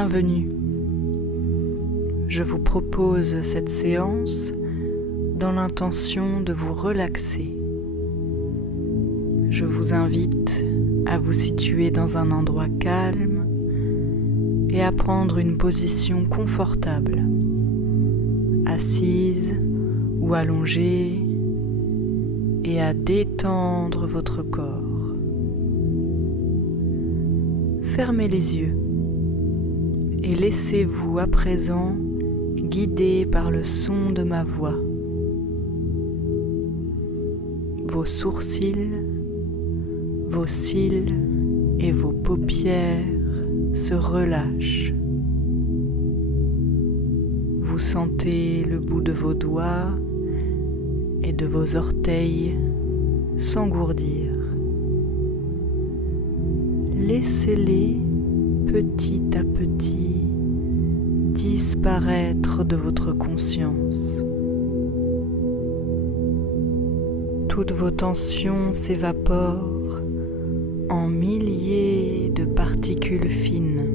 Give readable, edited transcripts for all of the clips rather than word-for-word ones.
bienvenue. Je vous propose cette séance dans l'intention de vous relaxer. Je vous invite à vous situer dans un endroit calme et à prendre une position confortable, assise ou allongée, et à détendre votre corps. Fermez les yeux et laissez-vous à présent guider par le son de ma voix. Vos sourcils, vos cils et vos paupières se relâchent. Vous sentez le bout de vos doigts et de vos orteils s'engourdir. Laissez-les petit à petit disparaître de votre conscience. Toutes vos tensions s'évaporent en milliers de particules fines.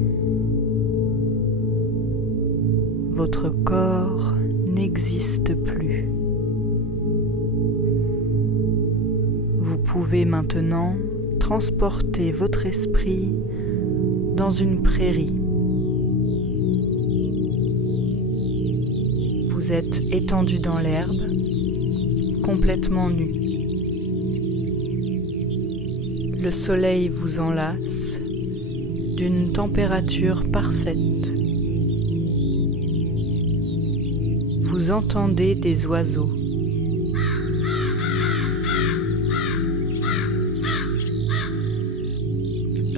Votre corps n'existe plus. Vous pouvez maintenant transporter votre esprit dans une prairie. Vous êtes étendu dans l'herbe, complètement nu. Le soleil vous enlace d'une température parfaite. Vous entendez des oiseaux.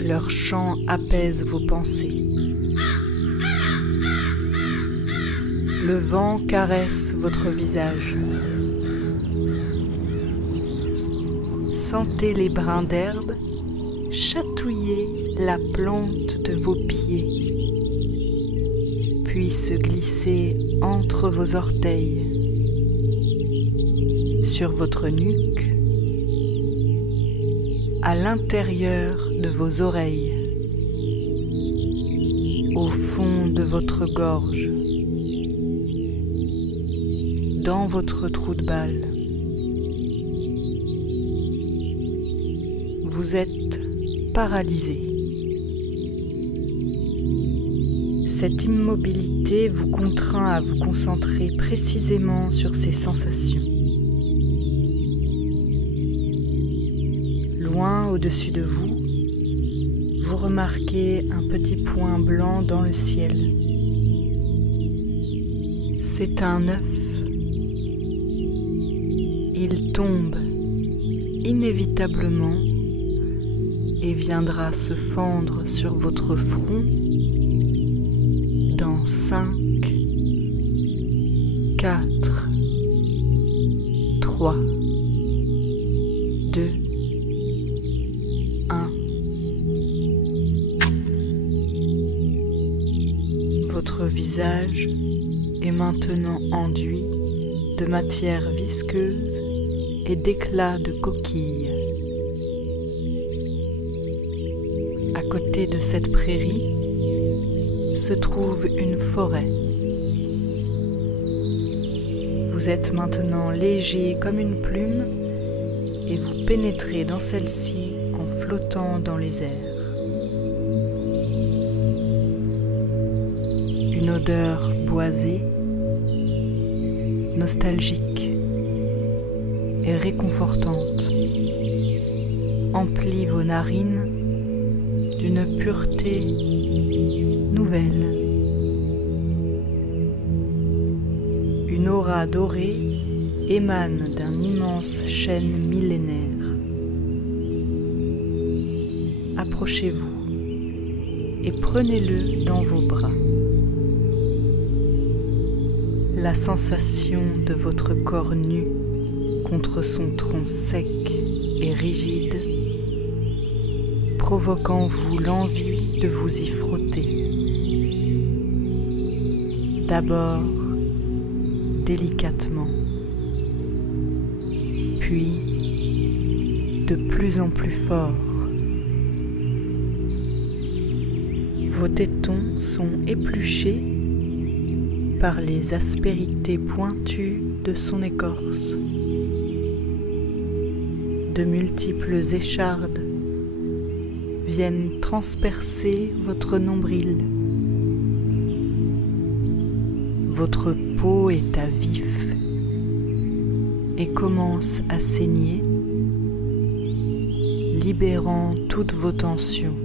Leur chant apaise vos pensées. Le vent caresse votre visage. Sentez les brins d'herbe chatouiller la plante de vos pieds, puis se glisser entre vos orteils, sur votre nuque, à l'intérieur de vos oreilles, au fond de votre gorge, dans votre trou de balle. Vous êtes paralysé. Cette immobilité vous contraint à vous concentrer précisément sur ces sensations. Loin au-dessus de vous, vous remarquez un petit point blanc dans le ciel. C'est un œuf. Il tombe inévitablement et viendra se fendre sur votre front dans 5, 4, 3, 2, 1. Votre visage est maintenant enduit de matière visqueuse et d'éclats de coquilles. À côté de cette prairie se trouve une forêt. Vous êtes maintenant léger comme une plume et vous pénétrez dans celle-ci en flottant dans les airs. Une odeur boisée, nostalgique et réconfortante emplit vos narines d'une pureté nouvelle. Une aura dorée émane d'un immense chêne millénaire. Approchez-vous et prenez-le dans vos bras. La sensation de votre corps nu contre son tronc sec et rigide provoque en vous l'envie de vous y frotter. D'abord délicatement, puis de plus en plus fort. Vos tétons sont épluchés par les aspérités pointues de son écorce. De multiples échardes viennent transpercer votre nombril. Votre peau est à vif et commence à saigner, libérant toutes vos tensions.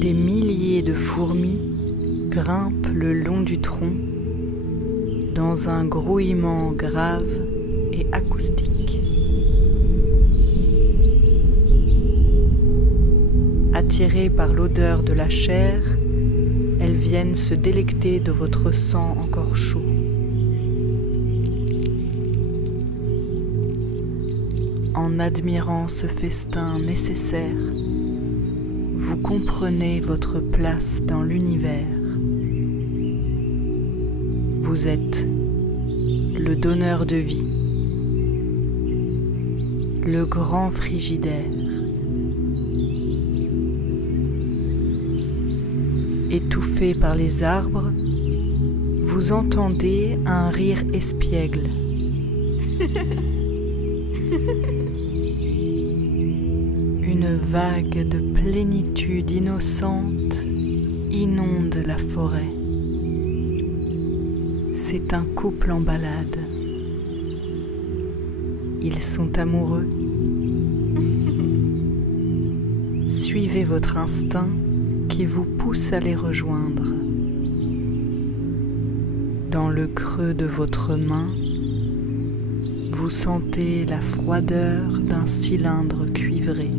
Des milliers de fourmis grimpent le long du tronc dans un grouillement grave et acoustique. Attirées par l'odeur de la chair, elles viennent se délecter de votre sang encore chaud. En admirant ce festin nécessaire, vous comprenez votre place dans l'univers. Vous êtes le donneur de vie, le grand frigidaire. Étouffé par les arbres, vous entendez un rire espiègle. Une vague de plénitude innocente inonde la forêt. C'est un couple en balade. Ils sont amoureux. Suivez votre instinct qui vous pousse à les rejoindre. Dans le creux de votre main, vous sentez la froideur d'un cylindre cuivré.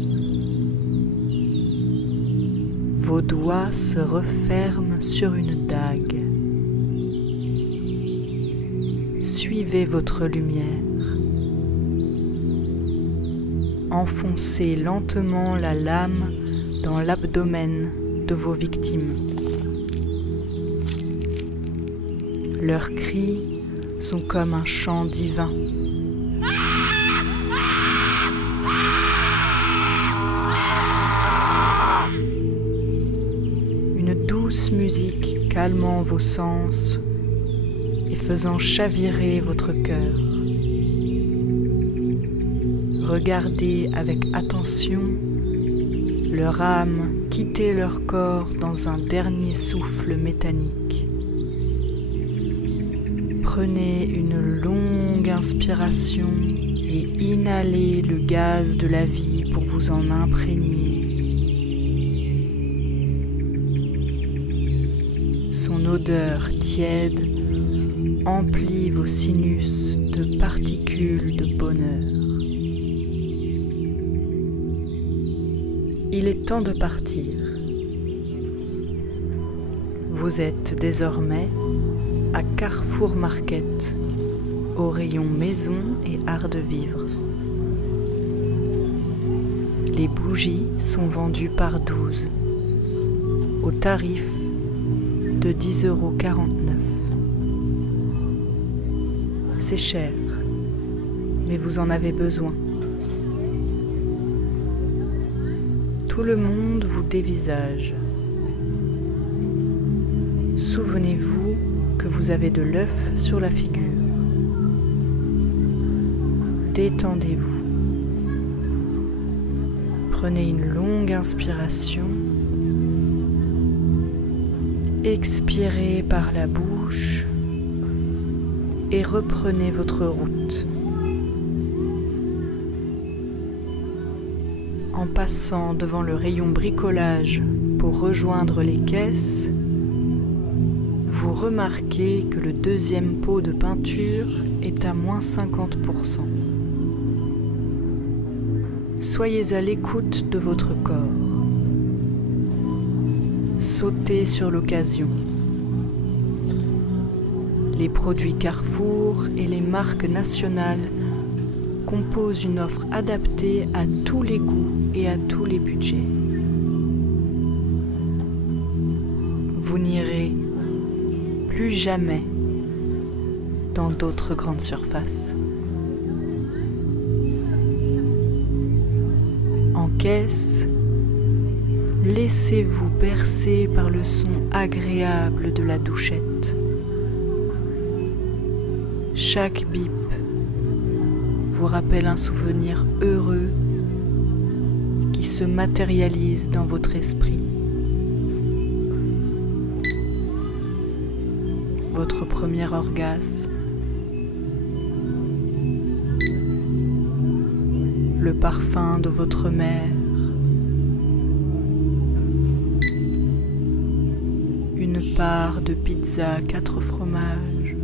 Vos doigts se referment sur une dague. Suivez votre lumière. Enfoncez lentement la lame dans l'abdomen de vos victimes. Leurs cris sont comme un chant divin. Une douce musique calmant vos sens et faisant chavirer votre cœur. Regardez avec attention leur âme quitter leur corps dans un dernier souffle mécanique. Prenez une longue inspiration et inhalez le gaz de la vie pour vous en imprégner. Son odeur tiède emplit vos sinus de particules de bonheur. Il est temps de partir. Vous êtes désormais à Carrefour Market, au rayon maison et art de vivre. Les bougies sont vendues par 12, au tarif de 10,49 €. C'est cher, mais vous en avez besoin. Tout le monde vous dévisage. Souvenez-vous que vous avez de l'œuf sur la figure. Détendez-vous. Prenez une longue inspiration. Expirez par la bouche et reprenez votre route. En passant devant le rayon bricolage pour rejoindre les caisses, vous remarquez que le deuxième pot de peinture est à moins 50%. Soyez à l'écoute de votre corps. Sautez sur l'occasion. Les produits Carrefour et les marques nationales composent une offre adaptée à tous les goûts et à tous les budgets. Vous n'irez plus jamais dans d'autres grandes surfaces. En caisse, laissez-vous bercer par le son agréable de la douchette. Chaque bip vous rappelle un souvenir heureux qui se matérialise dans votre esprit. Votre premier orgasme, le parfum de votre mère, une part de pizza 4 fromages,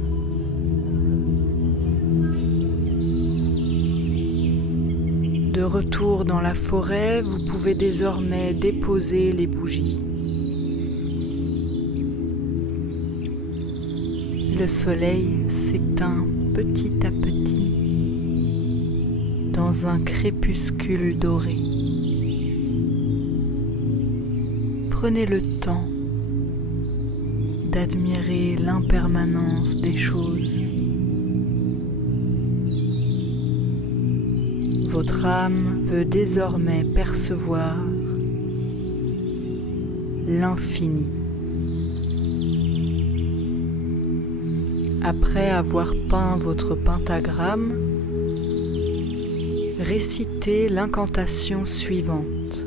de retour dans la forêt, vous pouvez désormais déposer les bougies. Le soleil s'éteint petit à petit dans un crépuscule doré. Prenez le temps d'admirer l'impermanence des choses. Votre âme veut désormais percevoir l'infini. Après avoir peint votre pentagramme, récitez l'incantation suivante.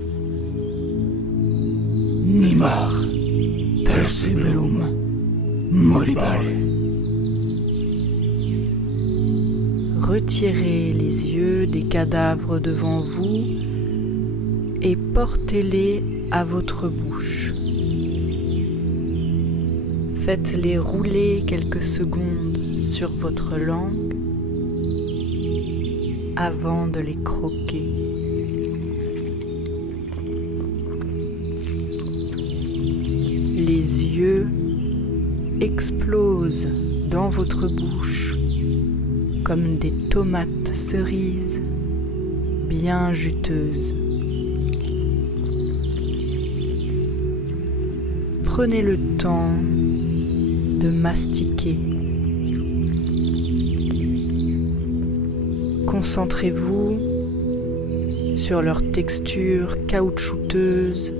Nimar perseverum molibare. Retirez les yeux des cadavres devant vous et portez-les à votre bouche. Faites-les rouler quelques secondes sur votre langue avant de les croquer. Les yeux explosent dans votre bouche comme des tomates cerises bien juteuses. Prenez le temps de mastiquer. Concentrez-vous sur leur texture caoutchouteuse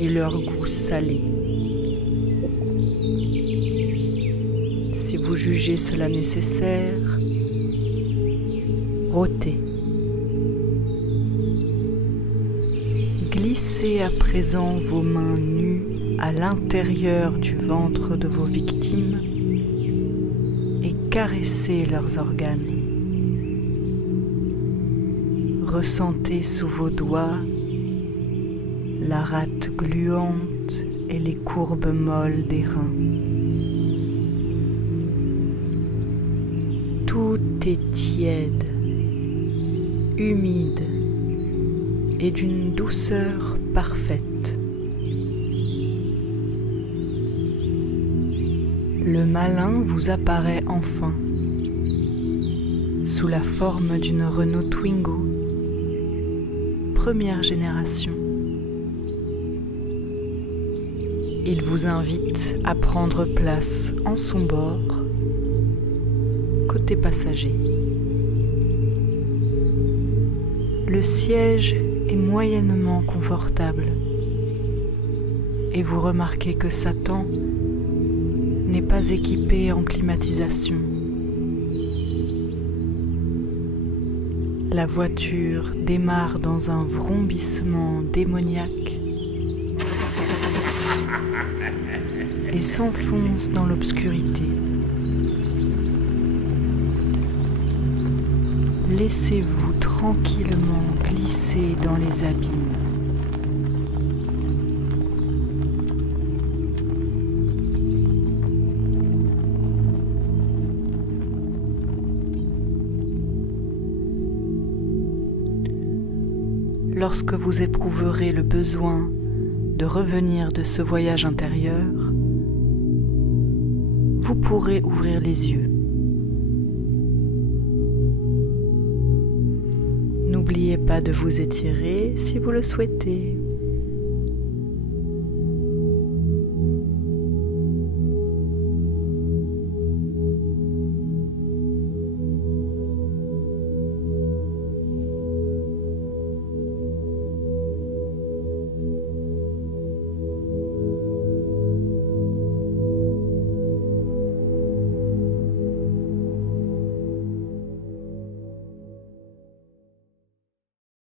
et leur goût salé. Si vous jugez cela nécessaire, rôtez. Glissez à présent vos mains nues à l'intérieur du ventre de vos victimes et caressez leurs organes. Ressentez sous vos doigts la rate gluante et les courbes molles des reins. Tout est tiède, humide et d'une douceur parfaite. Le malin vous apparaît enfin, sous la forme d'une Renault Twingo, première génération. Il vous invite à prendre place en son bord, côté passager. Le siège est moyennement confortable et vous remarquez que Satan n'est pas équipé en climatisation. La voiture démarre dans un vrombissement démoniaque et s'enfonce dans l'obscurité. Laissez-vous tranquillement glisser dans les abîmes. Lorsque vous éprouverez le besoin de revenir de ce voyage intérieur, vous pourrez ouvrir les yeux. N'oubliez pas de vous étirer si vous le souhaitez.